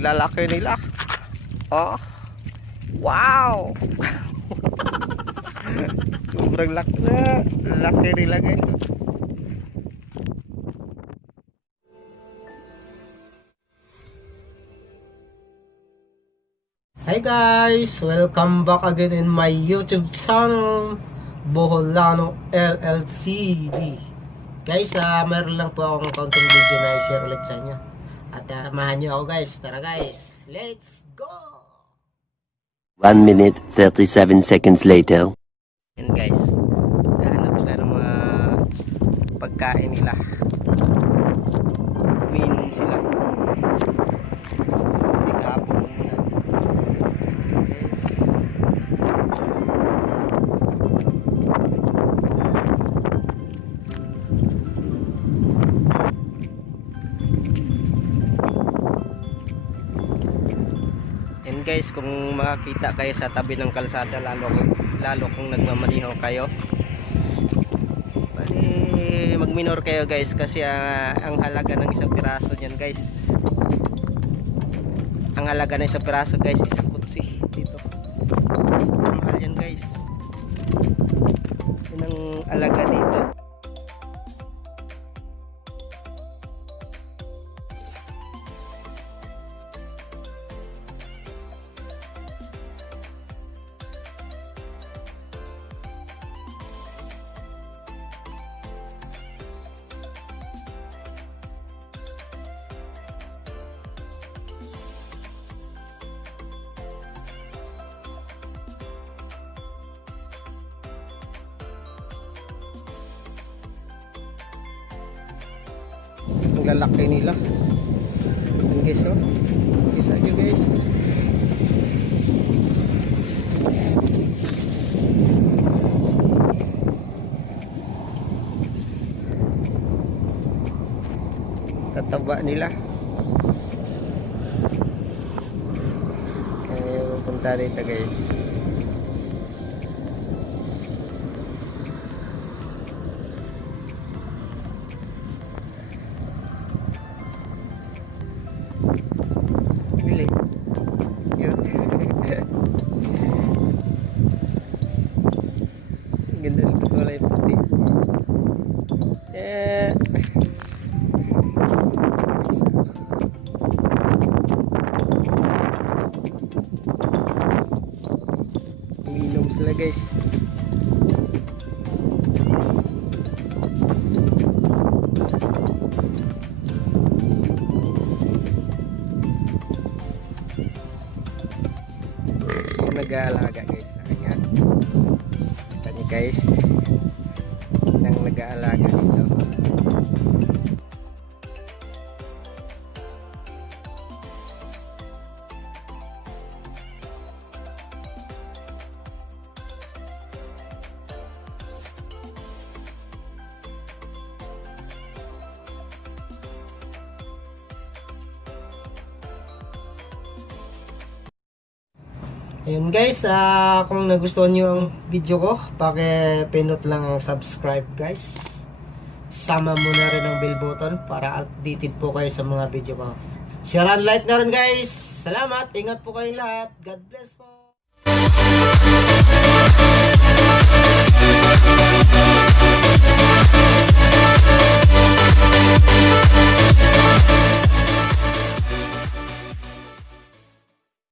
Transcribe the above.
Lalaki nila. Oh, wow. Sobrang laki na. Laki nila guys. Hi guys! Welcome back again in my YouTube channel, Boholano LLC. Guys, meron lang po akong kaunting video na i-share ulit sa inyo. At samahan nyo ako guys. Tara guys, let's go! 1 minute 37 seconds later. Yan guys. Gahanap sila ng mga pagkain nila. Umiinom sila. Kasi kahapon muna. Yes. Yan guys, kung makakita kayo sa tabi ng kalsada, lalo kung nagmamaniho kayo, bali magminor kayo guys, kasi ang halaga ng isang piraso niyan guys, ang halaga ng isang piraso guys, isang kutsi dito. Mahal yan guys. Yan ang halaga dito. Ang lalaki nila. Yan guys, oh. Kita nyo guys. Tataba nila. Kaya pupunta dito guys. Bili. Cute. Ganda nito kulay puti. Yeah. Umiinom sila guys. Nag-aalaga guys sa kanya. Kita niyo guys, nang nag-aalaga dito. Ayun guys, kung nagustuhan nyo ang video ko, paki-pindot lang ang subscribe guys. Sama mo na rin ang bell button para updated po kayo sa mga video ko. Share and like na rin guys. Salamat, ingat po kayong lahat. God bless po.